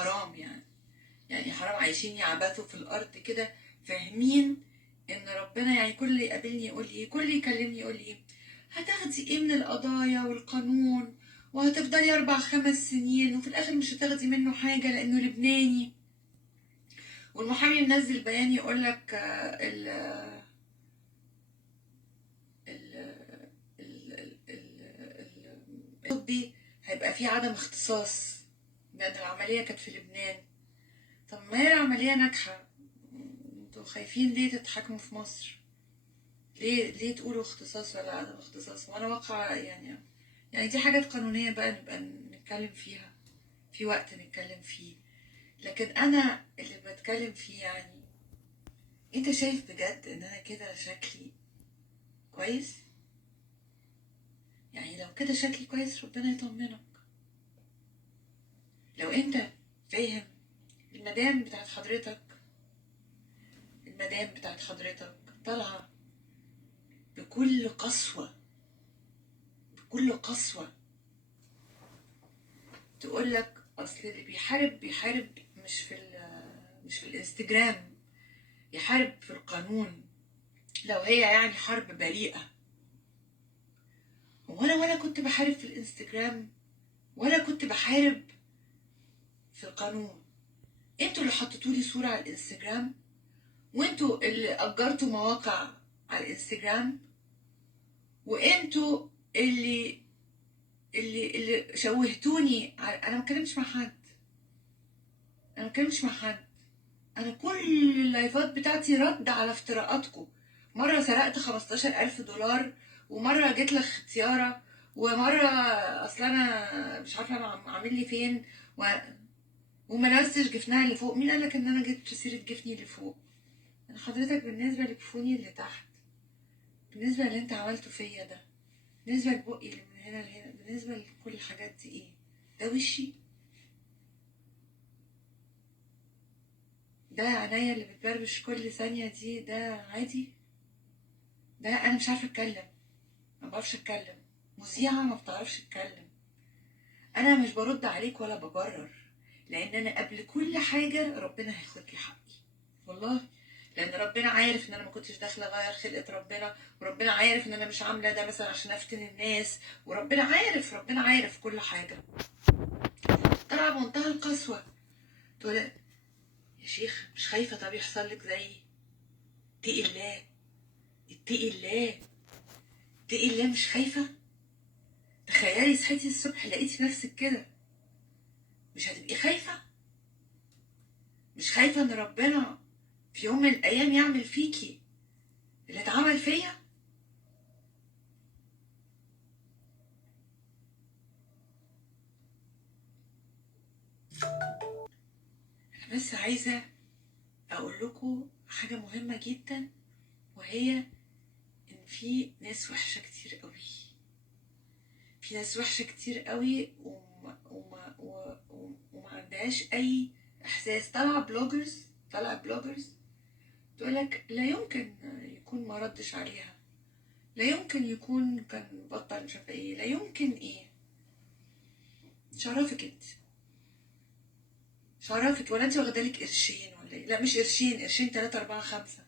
حرام يعني حرام عايشين يعبثوا في الارض كده، فاهمين ان ربنا يعني كل اللي يقابلني يقول لي، كل اللي يكلمني يقول لي هتاخدي ايه من القضايا والقانون، وهتفضلي 4 5 سنين وفي الاخر مش هتاخدي منه حاجة لانه لبناني. والمحامي منزل بيان يقول لك الطبي هيبقى فيه عدم اختصاص لان العملية كانت في لبنان. طب ما هي العملية ناجحة، انتوا خايفين ليه تتحكموا في مصر؟ ليه تقولوا اختصاص ولا عدم اختصاص؟ وانا واقعة يعني دي حاجات قانونية بقى نبقى نتكلم فيها في وقت نتكلم فيه. لكن انا اللي بتكلم فيه يعني انت شايف بجد ان انا كده شكلي كويس؟ يعني لو كده شكلي كويس ربنا يطمنك. لو انت فاهم المدام بتاعت حضرتك طالعة بكل قسوة تقول لك اصل اللي بيحارب مش في الانستجرام، يحارب في القانون. لو هي يعني حرب بريئة، وانا ولا كنت بحارب في الانستجرام ولا كنت بحارب في القانون. انتوا اللي حطيتولي صورة على الانستجرام، وانتوا اللي اجرتوا مواقع على الانستجرام، وانتوا اللي شوهتوني انا ما اتكلمش مع حد. انا كل اللايفات بتاعتي رد على افتراءاتكم. مرة سرقت 15,000 دولار، ومرة جيت لك اختيارة، ومرة اصل انا مش عارفة انا عامل لي فين وما لبستش جفنها اللي فوق. مين قالك ان انا جبت سيرة جفني اللي فوق؟ انا حضرتك بالنسبة لجفوني اللي تحت، بالنسبة اللي انت عملته فيا ده، بالنسبة لبقي اللي من هنا لهنا، بالنسبة لكل الحاجات دي ايه؟ ده وشي؟ ده عينيا اللي بتبربش كل ثانية دي؟ ده عادي؟ ده انا مش عارفة اتكلم، ما بعرفش اتكلم، مذيعة ما بتعرفش تتكلم. انا مش برد عليك ولا ببرر، لان انا قبل كل حاجة ربنا هياخد لي حقي والله. لان ربنا عارف ان انا ما كنتش داخله اغير خلقه ربنا، وربنا عارف ان انا مش عامله ده مثلا عشان افتن الناس، وربنا عارف كل حاجه. طلع بمنتهى القسوه تقول يا شيخ مش خايفه طب يحصل لك زيي؟ اتقي الله، اتقي الله، اتقي الله، مش خايفه؟ تخيلي صحيتي الصبح لقيتي نفسك كده، مش هتبقي خايفه؟ مش خايفه ان ربنا في يوم من الايام يعمل فيكي اللي اتعمل فيا؟ انا بس عايزه اقول لكم حاجه مهمه جدا، وهي ان في ناس وحشه كتير قوي، في ناس وحشه كتير قوي وما عندهاش اي احساس. طالعه بلوجرز تقولك لا يمكن يكون ما ردش عليها، لا يمكن يكون كان بطل مش عارفه ايه، لا يمكن ايه. شرفك انت، شرفك، ولا انت واخدالك قرشين ولا ايه؟ لا مش قرشين، قرشين 3 4 5.